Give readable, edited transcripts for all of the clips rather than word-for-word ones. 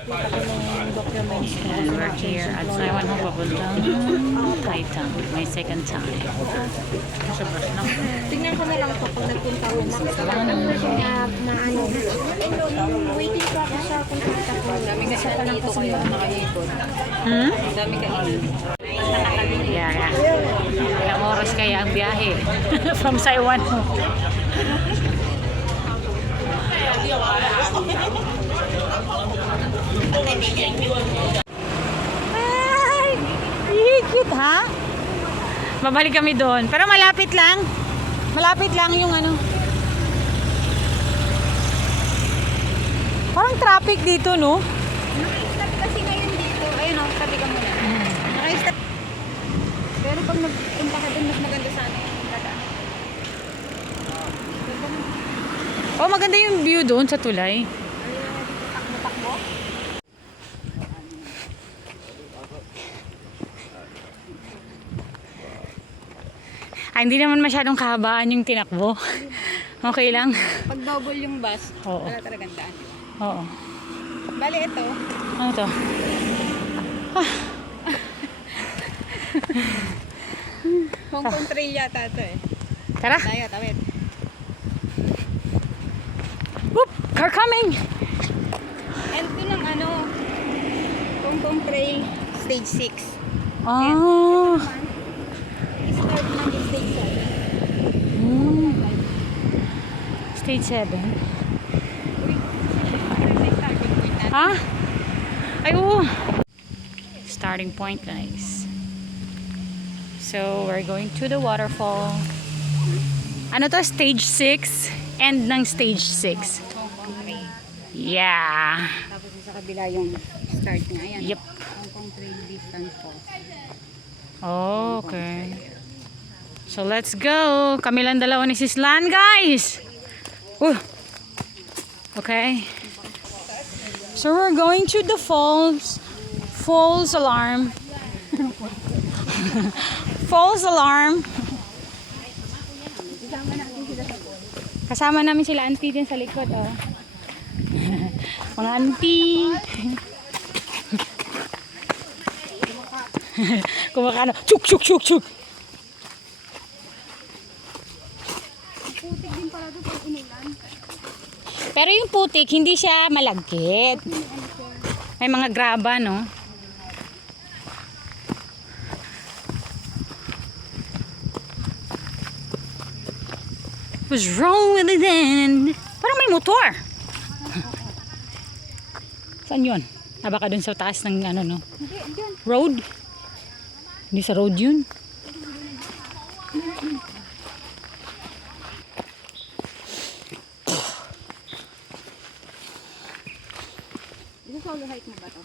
And we're here at Taiwan Ho papuntang Taitan. My second time. Tingnan ko na lang ito pag nagpunta ko. Maano. Waiting pa ako sa kontakta ko. Isa pa lang kasi nakaipon. Dami kainin. Yeah. Ilang oras kaya ang biyahe from Taiwan Ho. Ay! Cute ha? Babalik kami doon. Pero malapit lang. Malapit lang yung ano. Parang traffic dito, no? Naka-stop kasi ngayon dito. Ayun o, tabi ka muna. Naka-stop. Pero pag nagpunta ka dun, mas maganda sana yung dadaan. Oh, maganda yung view doon sa tulay. Takbo-takbo. Ay, hindi naman masyadong kahabaan yung tinakbo. Okay lang. Pag double yung bus, Oo. wala talagang daan. Oo. Bali ito. Ano to? Hong Kong Trail yata ito eh. Tara. Tayo, tawid. Whoop! Car coming! And ito ng ano, Hong Kong Trail Stage 6. Oh. Start ng Stage 7. Hmm. Stage 7. Ha? Ay, oo. Starting point, guys. So, we're going to the waterfall. Ano to? Stage 6. End ng stage 6. Hong Kong Trail. Yeah. Tapos sa kabila yung start niya. Ayan. Yep. Hong Kong Trail Distance Falls. Okay. So, let's go. Kami lang dalawa ni Sis Lan, guys. Okay. So, we're going to the falls. Falls alarm. Falls alarm. Kasama namin sila auntie din sa likod, oh. Mga auntie. Kumakano. Chuk, chuk, chuk, chuk. Putik din pala doon pag inulan. Pero yung putik, hindi siya malagkit. May mga graba, no? What's wrong with it then? Parang may motor. Saan yun? Baka dun sa taas ng ano, no? Hindi, dyan. Road? Hindi sa road yun. Ito solo hike mo ba to?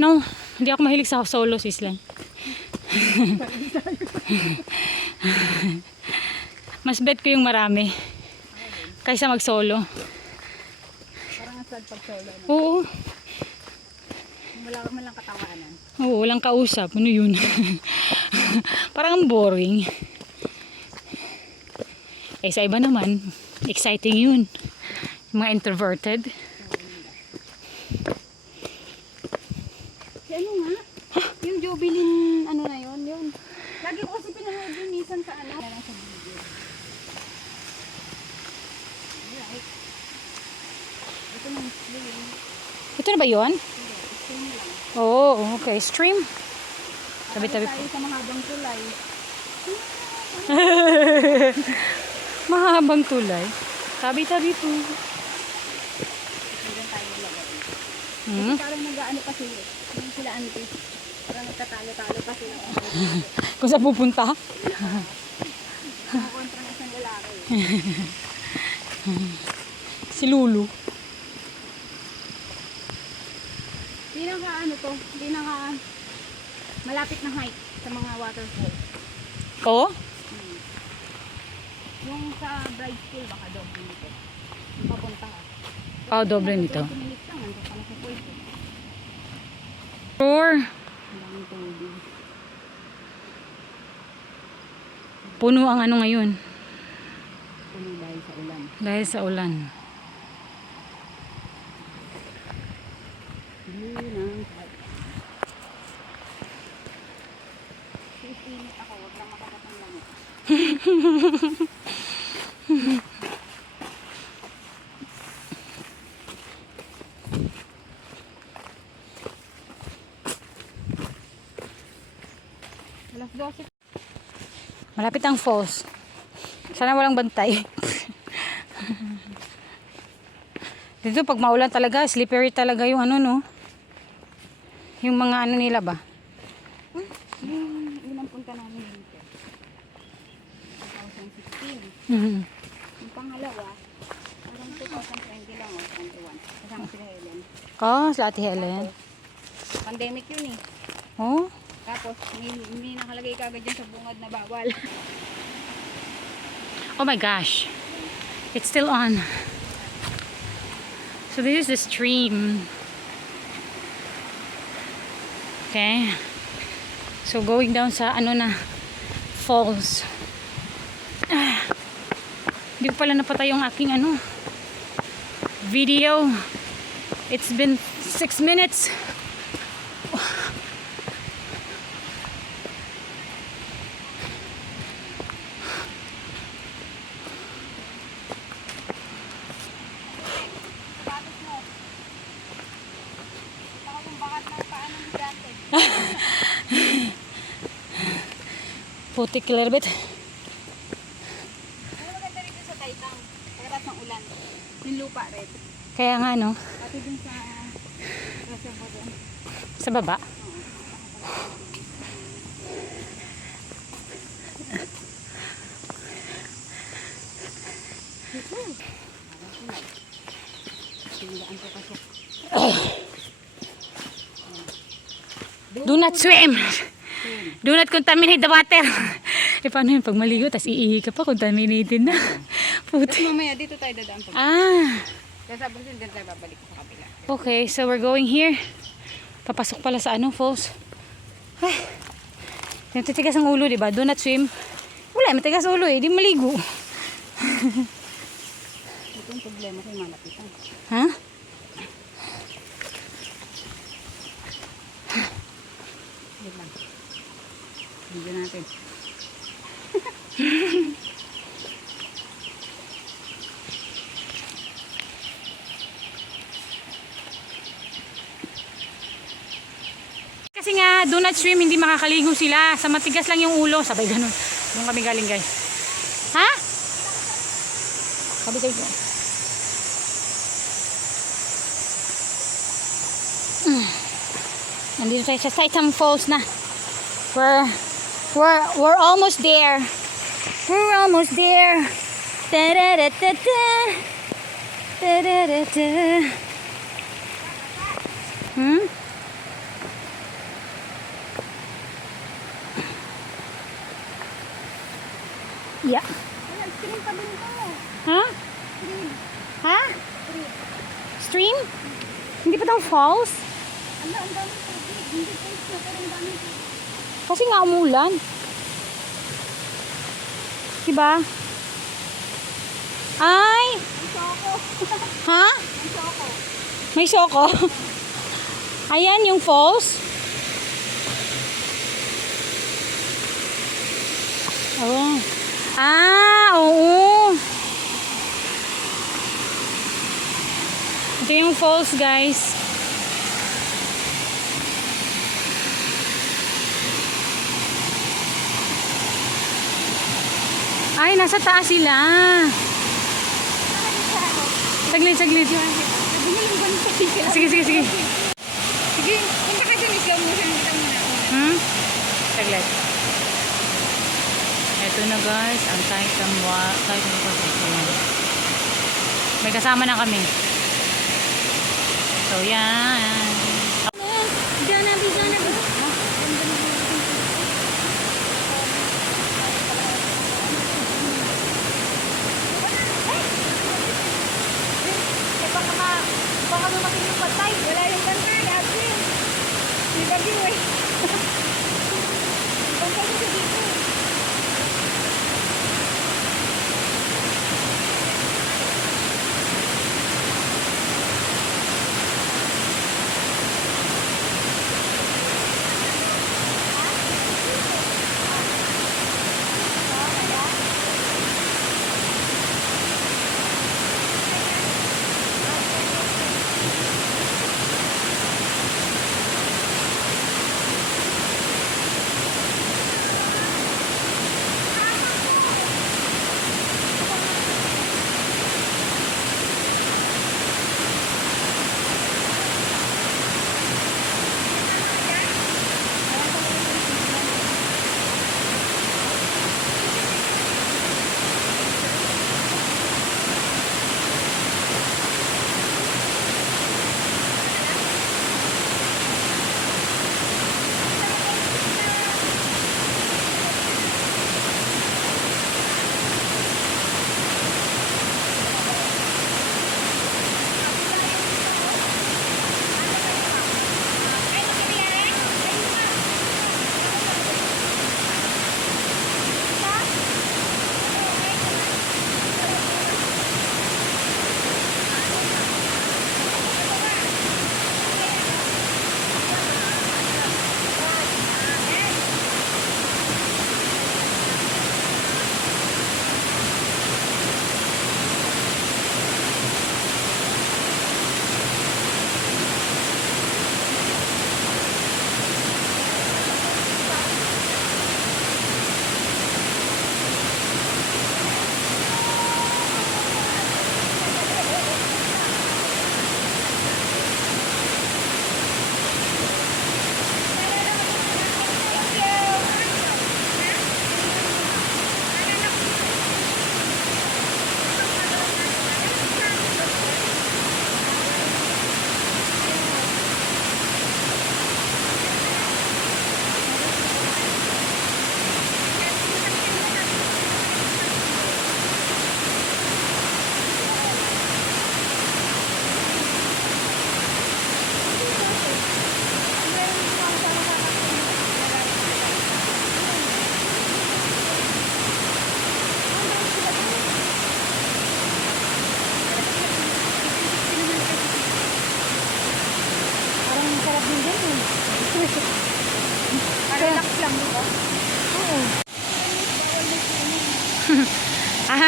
No, hindi ako mahilig sa solo, sis lang. Mas bet ko yung marami kaysa mag-solo. Parang ang sad pag solo. No? Oo. Wala ka man lang katawanan. Oo, walang kausap. Ano yun? Parang boring. Eh, sa iba naman, exciting yun. Yung mga introverted. Si ano nga? Yung Jobilin, ano na yun? Yun. Lagi ko kasi pinanood yung minsan sa ano. Wala lang sa video. Alright. Ito na stream. Ito na ba yun? Stream lang. Oo, okay. Stream. Tabi-tabi po. Tayo sa mahabang tulay. Mahabang tulay. Tabi-tabi po. Hanggang tayo nilagay. Hmm? Parang nag-ano kasi yung sila auntie. Parang nagtatalo-talo pa sila. Kung saan pupunta? Kontra ng isang lalaki. Si Lulu. Hindi na ka ano to. Hindi na ka malapit na height sa mga waterfall. Oo? Yung sa Bride School baka doon dito. Yung papunta ka. Oh, doble nito. 20 minutes lang. Nandun ka na sa pwesto. Sure. Ang daming tubig. Puno ang ano ngayon. Puno dahil sa ulan. Dahil sa ulan. Init ako, wag lang makagatang lamok. Alas 12. Malapit ang falls. Sana walang bantay. Dito pag maulan talaga, slippery talaga yung ano no. Yung mga ano nila ba? Yung unang punta namin dito. 2016. Mhm. Yung pangalawa, parang 2020 lang o 21. Kasama sila Helen. Oh, sa Ate Helen. Pandemic yun eh. Oh. Tapos, hindi nakalagay kagad dyan sa bungad na bawal. Oh my gosh. It's still on. So this is the stream. Okay. So going down sa ano na falls. Hindi ko pala napatay yung aking ano video. It's been 6 minutes. Putik a little bit. Ano maganda rito sa Taitang? Pagkatapos ng ulan. Yung lupa red. Kaya nga no, Pati dun sa reservoir dun. sa baba. Do not swim. Do not contaminate the water. Eh paano yun pag maligo tas iihi ka pa, contaminated na. Tapos Puti. mamaya dito tayo dadaan pa. Ah. Kaya sabi ko din tayo babalik sa kabila. Okay, so we're going here. Papasok pala sa ano, falls. Ay. Yung titigas ang ulo, di ba? Do not swim. Wala, matigas ulo eh. Di maligo. Ito yung problema ko yung malapitan. Ha? Wait lang. Video natin. Kasi nga, do not swim, hindi makakaligo sila. Sa matigas lang yung ulo. Sabay ganun. Doon kami galing, guys. Ha? Sabi kayo. Nandito tayo sa Saitam Falls na. We're almost there. We're almost there. Da-da-da-da-da. Da-da-da-da. Hmm? Yeah. Stream pa din ko. Ha? Ha? Stream? Hindi pa daw falls? Ang dami tubig. Hindi face na pero ang dami tubig. Kasi nga umulan. Diba? Ay! Ang soko. Ha? Ang soko. May soko? Ayan yung falls. Oh. Ah, oo. Ito yung falls, guys. Ay, nasa taas sila. Saglit, saglit. Sige, sige, sige. Sige, punta ka dyan. Slow motion kita muna. Hmm? Saglit. Ito na guys, ang Saitam Falls. May kasama na kami. So, yan. Ganabi. Baka dumating yung pantay. Wala yung pantay. Ate. May bagyo eh. Pantay ko dito.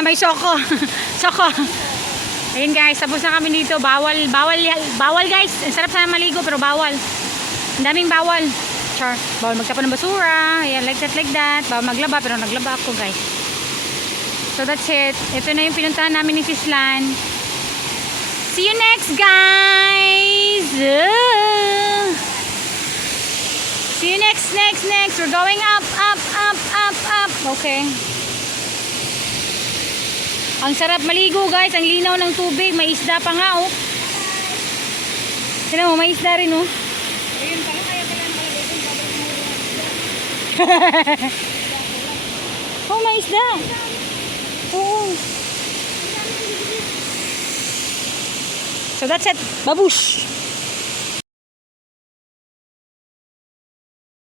May soko. Soko. Ayun guys, tapos na kami dito. Bawal guys. Ang sarap sana maligo pero bawal. Ang daming bawal. Char. Bawal magtapon ng basura. Ayan, like that. Bawal maglaba pero naglaba ako guys. So that's it. Ito na yung pinuntahan namin ni Sislan. See you next guys. See you next. We're going up. Okay. Ang sarap maligo guys. Ang linaw ng tubig. May isda pa nga oh. Tignan mo, may isda rin oh. Ayun pala, kaya pala Oh, may isda. Oo. So that's it. Babush.